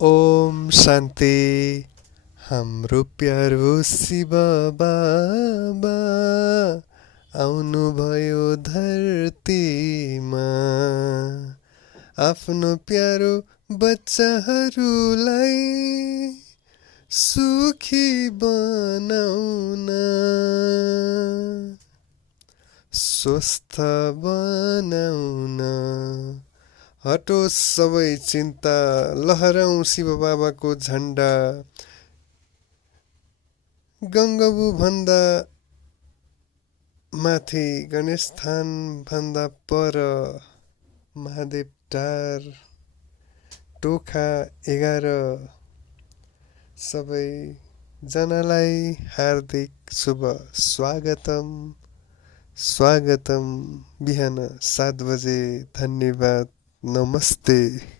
ओम शान्ति। हाम्रो प्यारो शिव बाबा आउनुभयो धरतीमा, आफ्नो प्यारो बच्चाहरूलाई सुखी बनाउन, स्वस्थ बनाउन। हटोस् सबै चिन्ता, लहराउँ शिव बाबाको झन्डा। गङ्गबु भन्दा माथि, गणेश थान भन्दा पर, महादेव टार टोखा 11। सबैजनालाई हार्दिक शुभ स्वागतम। स्वागतम बिहान 7 बजे। धन्यवाद। नमस्ते।